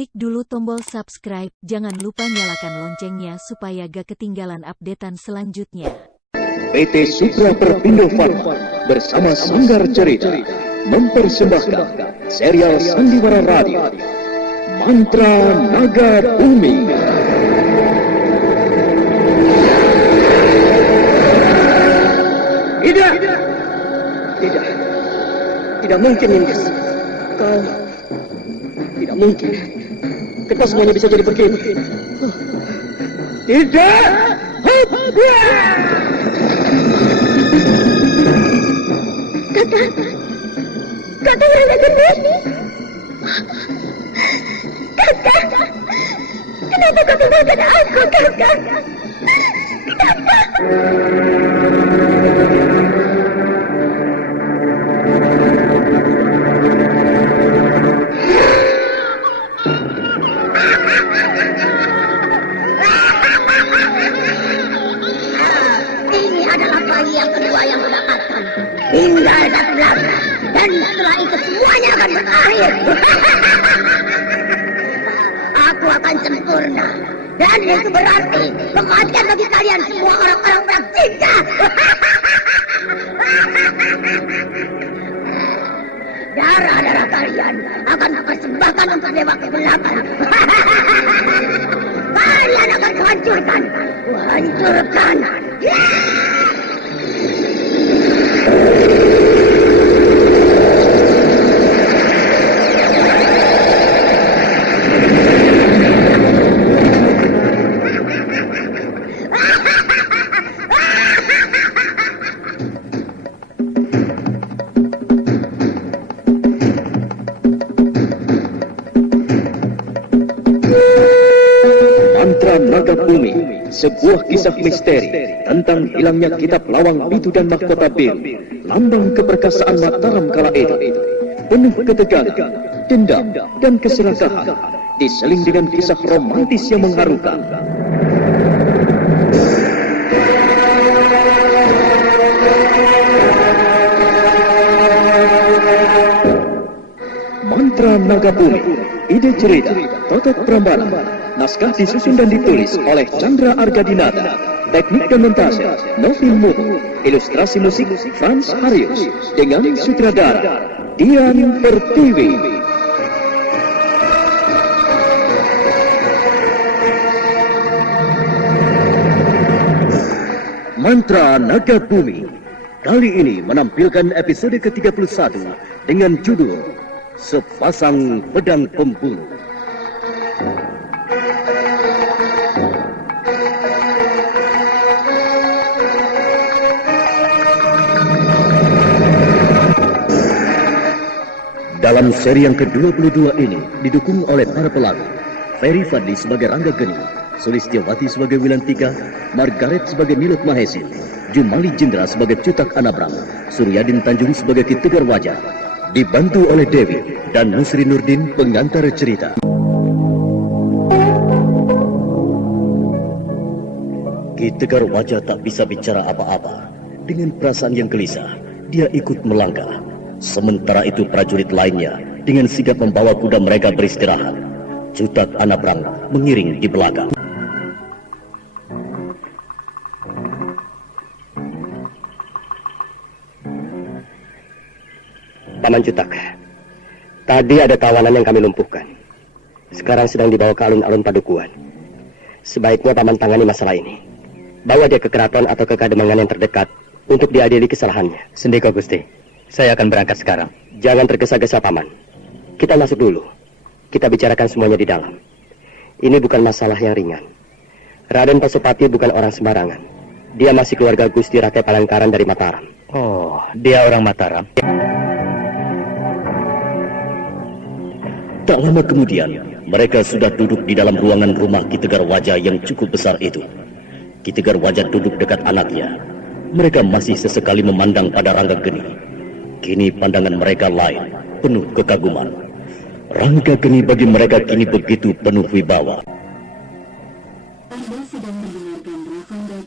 Klik dulu tombol subscribe, jangan lupa nyalakan loncengnya supaya gak ketinggalan updatean selanjutnya. PT Supra Perpindo Farma bersama Sanggar Cerita mempersembahkan serial Sandiwara Radio Mantra Naga Bumi. Tidak mungkin, Nindes. Kau tidak mungkin. Kenapa semuanya bisa jadi begini? Tidak. Kata Rana Gendis. Kakak, kenapa kau tinggalkan aku, kakak? Kenapa? Ini adalah bayi yang kedua yang kudapatkan. Tinggal satu lagi. Dan setelah itu semuanya akan berakhir. Aku akan sempurna. Dan itu berarti kematian bagi kalian semua orang-orang perang cinta. Darah-darah kalian akan persembahkan untuk dewa kegelapan. Kalian akan kuhancurkan. Kuhancurkan. Mantra Naga Bumi, sebuah kisah misteri tentang hilangnya kitab Lawang Pitu dan Mahkota Biru, lambang keperkasaan Mataram kala itu. Penuh ketegangan, dendam, dan keserakahan, diseling dengan kisah romantis yang mengharukan. Mantra Naga Bumi, ide cerita, Totot Prambanan. Naskah disusun dan ditulis oleh Chandra Argadinata. Teknik dan montase Novin Mutu. Ilustrasi musik Frans Harius. Dengan sutradara Dian Pertiwi. Mantra Naga Bumi kali ini menampilkan episode ke-31 dengan judul Sepasang Pedang Pembuluh. Dalam seri yang ke-22 ini didukung oleh para pelaku Ferry Fadli sebagai Rangga Geni, Sulistiawati sebagai Wilantika, Margaret sebagai Nilot Mahesi, Jumali Jindra sebagai Cutak Anabrang, Suryadin Tanjung sebagai Ki Tegar Wajah, dibantu oleh Dewi dan Nusri Nurdin pengantar cerita. Ki Tegar Wajah tak bisa bicara apa-apa. Dengan perasaan yang gelisah, dia ikut melangkah. Sementara itu prajurit lainnya dengan sigap membawa kuda mereka beristirahat. Cutak Anabrang mengiring di belakang. Paman Cutak, tadi ada tawanan yang kami lumpuhkan. Sekarang sedang dibawa ke alun-alun Padukuhan. Sebaiknya Paman tangani masalah ini. Bawa dia ke keraton atau ke kademangan yang terdekat untuk diadili kesalahannya. Sendika Gusti. Saya akan berangkat sekarang. Jangan tergesa-gesa, Paman. Kita masuk dulu. Kita bicarakan semuanya di dalam. Ini bukan masalah yang ringan. Raden Pasopati bukan orang sembarangan. Dia masih keluarga Gusti Rakai Palangkaran dari Mataram. Oh, dia orang Mataram. Tak lama kemudian, mereka sudah duduk di dalam ruangan rumah Ki Tegar Wajah yang cukup besar itu. Ki Tegar Wajah duduk dekat anaknya. Mereka masih sesekali memandang pada Rangga Geni. Kini pandangan mereka lain, penuh kekaguman. Rangga Geni bagi mereka kini begitu penuh wibawa.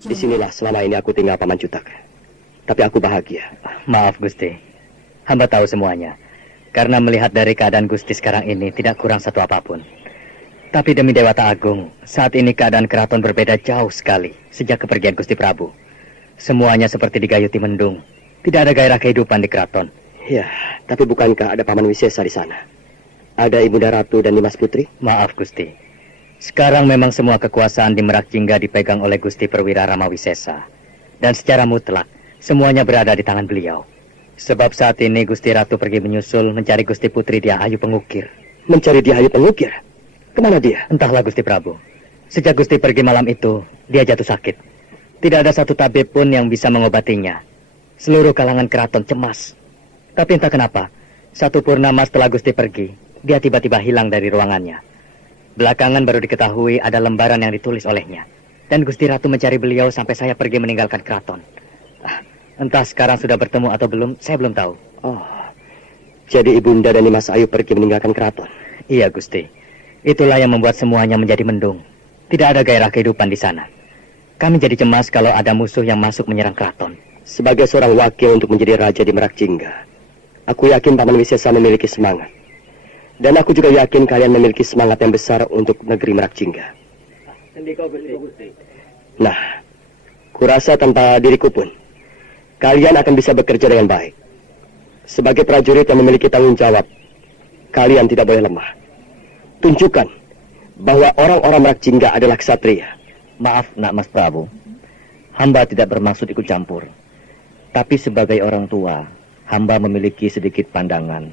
Disinilah selama ini aku tinggal, Paman Cutak. Tapi aku bahagia. Maaf Gusti, hamba tahu semuanya. Karena melihat dari keadaan Gusti sekarang ini tidak kurang satu apapun. Tapi demi Dewata Agung, saat ini keadaan keraton berbeda jauh sekali sejak kepergian Gusti Prabu. Semuanya seperti digayuti mendung. Tidak ada gairah kehidupan di keraton. Ya, tapi bukankah ada Paman Wisesa di sana? Ada Ibunda Ratu dan Nimas Putri? Maaf Gusti. Sekarang memang semua kekuasaan di Merak Jingga dipegang oleh Gusti Perwira Rama Wisesa. Dan secara mutlak, semuanya berada di tangan beliau. Sebab saat ini Gusti Ratu pergi menyusul mencari Gusti Putri Dia Ayu Pengukir. Mencari Dia Ayu Pengukir? Kemana dia? Entahlah Gusti Prabu. Sejak Gusti pergi malam itu, dia jatuh sakit. Tidak ada satu tabib pun yang bisa mengobatinya. Seluruh kalangan keraton cemas. Tapi entah kenapa, satu purnama setelah Gusti pergi, dia tiba-tiba hilang dari ruangannya. Belakangan baru diketahui ada lembaran yang ditulis olehnya. Dan Gusti Ratu mencari beliau sampai saya pergi meninggalkan keraton. Entah sekarang sudah bertemu atau belum, saya belum tahu. Oh, jadi Ibunda dan Nimas Ayu pergi meninggalkan keraton? Iya Gusti. Itulah yang membuat semuanya menjadi mendung. Tidak ada gairah kehidupan di sana. Kami jadi cemas kalau ada musuh yang masuk menyerang keraton. Sebagai seorang wakil untuk menjadi raja di Merak Jingga, aku yakin Paman Wisesa memiliki semangat. Dan aku juga yakin kalian memiliki semangat yang besar untuk negeri Merak Jingga. Nah, kurasa tanpa diriku pun, kalian akan bisa bekerja dengan baik. Sebagai prajurit yang memiliki tanggung jawab, kalian tidak boleh lemah. Tunjukkan bahwa orang-orang Merak Jingga adalah ksatria. Maaf, Nak Mas Prabu. Hamba tidak bermaksud ikut campur. Tapi sebagai orang tua, hamba memiliki sedikit pandangan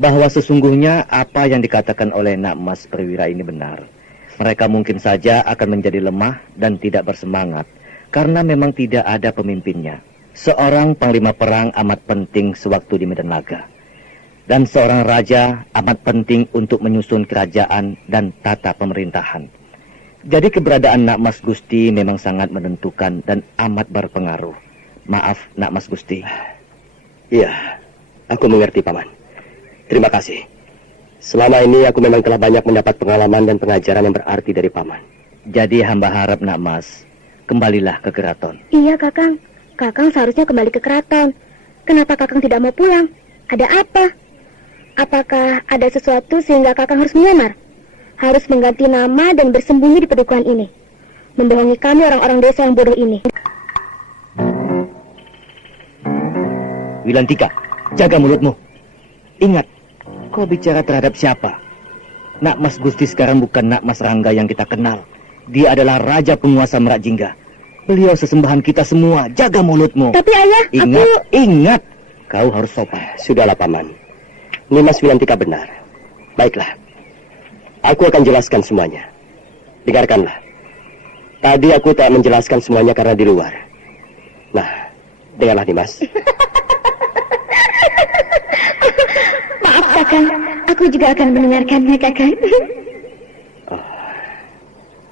bahwa sesungguhnya apa yang dikatakan oleh Nak Mas Perwira ini benar. Mereka mungkin saja akan menjadi lemah dan tidak bersemangat karena memang tidak ada pemimpinnya. Seorang panglima perang amat penting sewaktu di medan laga. Dan seorang raja amat penting untuk menyusun kerajaan dan tata pemerintahan. Jadi keberadaan Nak Mas Gusti memang sangat menentukan dan amat berpengaruh. Maaf, Nak Mas Gusti. Iya, aku mengerti, Paman. Terima kasih. Selama ini aku memang telah banyak mendapat pengalaman dan pengajaran yang berarti dari Paman. Jadi hamba harap Nak Mas, kembalilah ke keraton. Iya, Kakang. Kakang seharusnya kembali ke keraton. Kenapa Kakang tidak mau pulang? Ada apa? Apakah ada sesuatu sehingga Kakang harus menyamar? Harus mengganti nama dan bersembunyi di padukuhan ini. Membohongi kami orang-orang desa yang bodoh ini. Wilantika, jaga mulutmu. Ingat, kau bicara terhadap siapa? Nak Mas Gusti sekarang bukan Nak Mas Rangga yang kita kenal. Dia adalah raja penguasa Merak Jingga. Beliau sesembahan kita semua. Jaga mulutmu. Tapi ayah, Ingat, kau harus sopan. Sudahlah, Paman. Nimas Wilantika benar. Baiklah. Aku akan jelaskan semuanya. Dengarkanlah. Tadi aku tak menjelaskan semuanya karena di luar. Nah, dengarlah Nimas. maaf Kakang. Aku juga akan mendengarkannya, Kakang.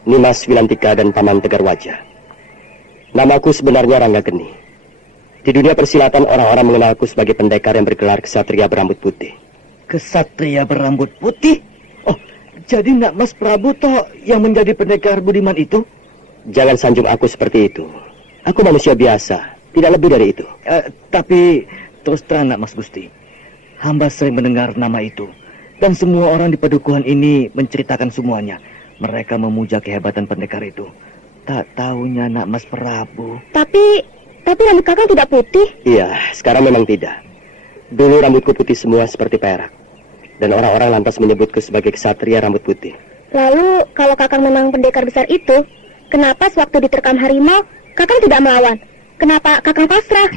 Nimas Wilantika dan Paman Tegar Wajah. Namaku sebenarnya Rangga Geni. Di dunia persilatan orang-orang mengenalku sebagai pendekar yang bergelar ksatria berambut putih. Kesatria berambut putih? Oh, jadi Nak Mas Prabu toh yang menjadi pendekar budiman itu? Jangan sanjung aku seperti itu. Aku manusia biasa, tidak lebih dari itu. Tapi terus terang Nak Mas Gusti, hamba sering mendengar nama itu. Dan semua orang di padukuhan ini menceritakan semuanya. Mereka memuja kehebatan pendekar itu. Tak tahunya Nak Mas Prabu. Tapi rambut Kakang tidak putih. Iya, sekarang memang tidak. Dulu rambutku putih semua seperti perak. Dan orang-orang lantas menyebutku sebagai ksatria rambut putih. Lalu, kalau Kakang memang pendekar besar itu, kenapa sewaktu diterkam harimau, Kakang tidak melawan? Kenapa Kakang pasrah?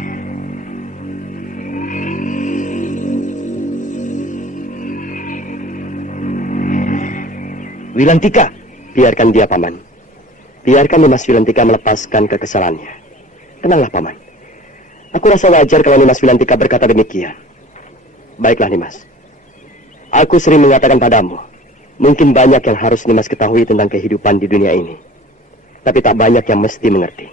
Wilantika, biarkan dia, Paman. Biarkan Nimas Wilantika melepaskan kekesalannya. Tenanglah, Paman. Aku rasa wajar kalau Nimas Wilantika berkata demikian. Baiklah, Nimas. Aku sering mengatakan padamu, mungkin banyak yang harus Nimas ketahui tentang kehidupan di dunia ini. Tapi tak banyak yang mesti mengerti.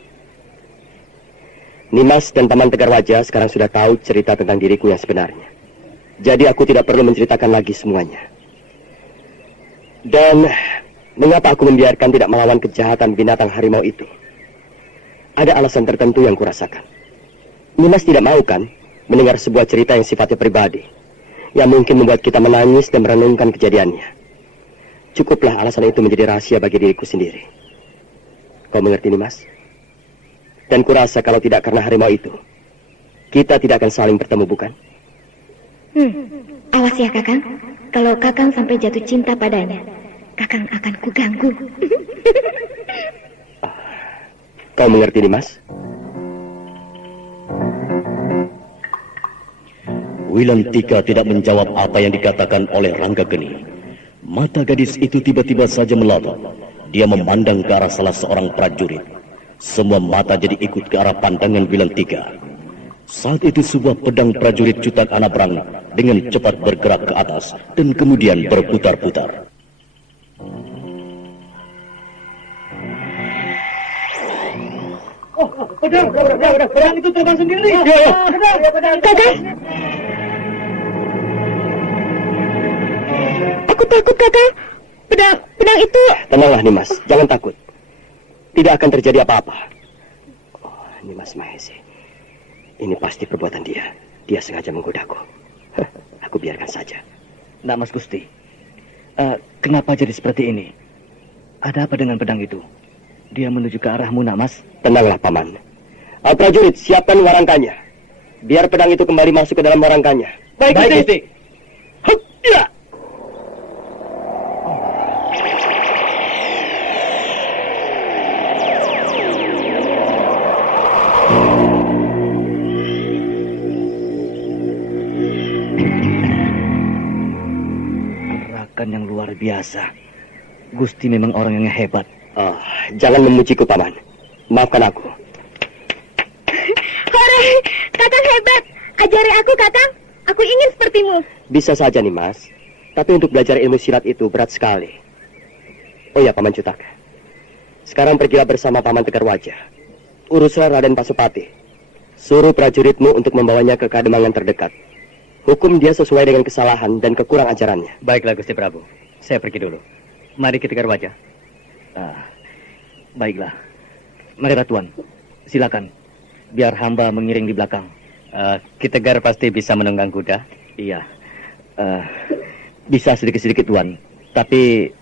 Nimas dan Paman Tegar Wajah sekarang sudah tahu cerita tentang diriku yang sebenarnya. Jadi aku tidak perlu menceritakan lagi semuanya. Dan mengapa aku membiarkan tidak melawan kejahatan binatang harimau itu? Ada alasan tertentu yang kurasakan. Nimas tidak mau kan mendengar sebuah cerita yang sifatnya pribadi, yang mungkin membuat kita menangis dan merenungkan kejadiannya. Cukuplah alasan itu menjadi rahasia bagi diriku sendiri. Kau mengerti, Nimas? Dan kurasa kalau tidak karena harimau itu, kita tidak akan saling bertemu, bukan? Awas ya Kakang. Kalau Kakang sampai jatuh cinta padanya, Kakang akan kuganggu. Kau mengerti, Nimas? Wilantika tidak menjawab apa yang dikatakan oleh Ranggageni. Mata gadis itu tiba-tiba saja melotot. Dia memandang ke arah salah seorang prajurit. Semua mata jadi ikut ke arah pandangan Wilantika. Saat itu sebuah pedang prajurit Cutak Anabrang dengan cepat bergerak ke atas dan kemudian berputar-putar. Pedang itu terbang sendiri. Kakang! Aku takut, Kakang. Pedang itu... Tenanglah, Nimas. Jangan takut. Tidak akan terjadi apa-apa. Oh, Nimas Mahesi. Ini pasti perbuatan dia. Dia sengaja menggodaku. Aku biarkan saja. Nak Mas Gusti, kenapa jadi seperti ini? Ada apa dengan pedang itu? Dia menuju ke arahmu, Nak Mas. Tenanglah, Paman. Prajurit, siapkan warangkanya. Biar pedang itu kembali masuk ke dalam warangkanya. Baik, Gusti. Hup, ya. Gerakan yang luar biasa. Gusti memang orang yang hebat. Oh, jangan memujiku, Paman. Maafkan aku. Hore! Kakang hebat! Ajari aku, Kakang. Aku ingin sepertimu. Bisa saja, Nimas. Tapi untuk belajar ilmu silat itu berat sekali. Oh ya, Paman Cutak. Sekarang pergilah bersama Paman Tegar Wajah. Uruslah Raden Pasupati. Suruh prajuritmu untuk membawanya ke kademangan terdekat. Hukum dia sesuai dengan kesalahan dan kekurang ajarannya. Baiklah, Gusti Prabu. Saya pergi dulu. Mari kita Tegar Wajah. Baiklah. Mari Ratuan. Silakan. Biar hamba mengiring di belakang. Ki Tegar pasti bisa menunggang kuda. Iya. Bisa sedikit-sedikit, Tuan. Tapi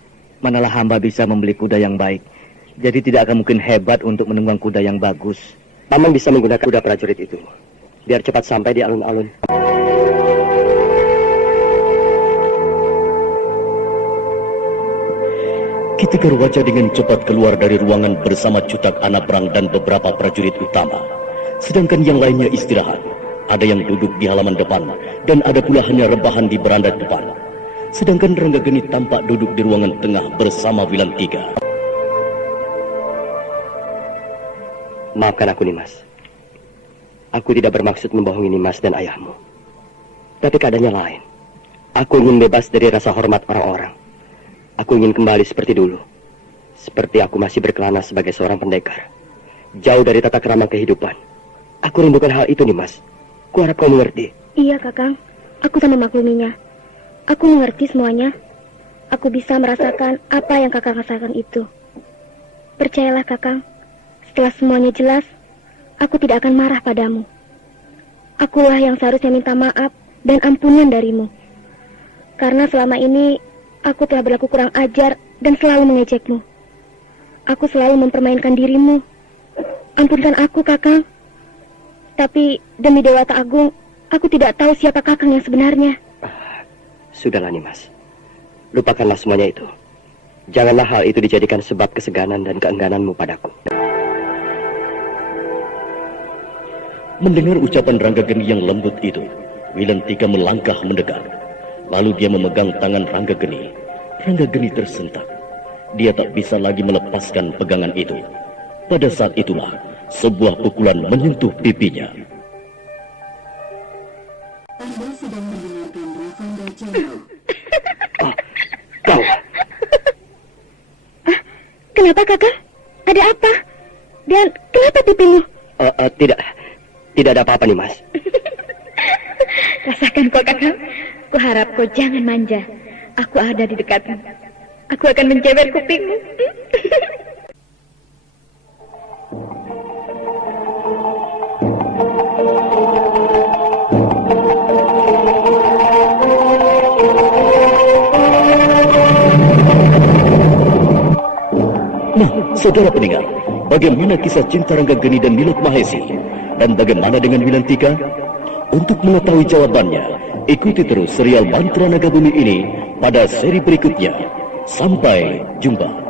manalah hamba bisa membeli kuda yang baik. Jadi tidak akan mungkin hebat untuk menunggang kuda yang bagus. Paman bisa menggunakan kuda prajurit itu. Biar cepat sampai di alun-alun. Ki Tegar Wajah dengan cepat keluar dari ruangan bersama Cutak Anabrang dan beberapa prajurit utama. Sedangkan yang lainnya istirahat. Ada yang duduk di halaman depan dan ada pula hanya rebahan di beranda depan. Sedangkan Ranggageni tampak duduk di ruangan tengah bersama Wilantika. Maafkan aku, Nimas. Aku tidak bermaksud membohongi Nimas dan ayahmu. Tapi keadaannya lain. Aku ingin bebas dari rasa hormat orang-orang. Aku ingin kembali seperti dulu. Seperti aku masih berkelana sebagai seorang pendekar. Jauh dari tata krama kehidupan. Aku rindukan hal itu, Nimas. Kuharap kau mengerti. Iya, Kakang. Aku sama memakluminya. Aku mengerti semuanya. Aku bisa merasakan apa yang Kakang rasakan itu. Percayalah, Kakang. Setelah semuanya jelas, aku tidak akan marah padamu. Akulah yang seharusnya minta maaf dan ampunan darimu. Karena selama ini aku telah berlaku kurang ajar dan selalu mengejekmu. Aku selalu mempermainkan dirimu. Ampunkan aku, Kakang. Tapi demi Dewata Agung, aku tidak tahu siapa Kakang yang sebenarnya. Sudahlah, Nimas. Lupakanlah semuanya itu. Janganlah hal itu dijadikan sebab keseganan dan keenggananmu padaku. Mendengar ucapan Ranggageni yang lembut itu, Wilantika melangkah mendekat. Lalu dia memegang tangan Ranggageni. Ranggageni tersentak. Dia tak bisa lagi melepaskan pegangan itu. Pada saat itulah, sebuah pukulan menyentuh pipinya. Anda sedang mendengarkan Ravanda Channel. Kau! Kenapa, Kakang? Ada apa? Dan kenapa pipimu? Tidak ada apa-apa, Nimas. Rasakan kok, Kakang. Kuharap kau jangan manja. Aku ada di dekatmu. Aku akan menceber kupingmu. Saudara pendengar, bagaimana kisah cinta Ranggageni dan Nilot Mahesi? Dan bagaimana dengan Wilantika? Untuk mengetahui jawabannya, ikuti terus serial Mantra Naga Bumi ini pada seri berikutnya. Sampai jumpa.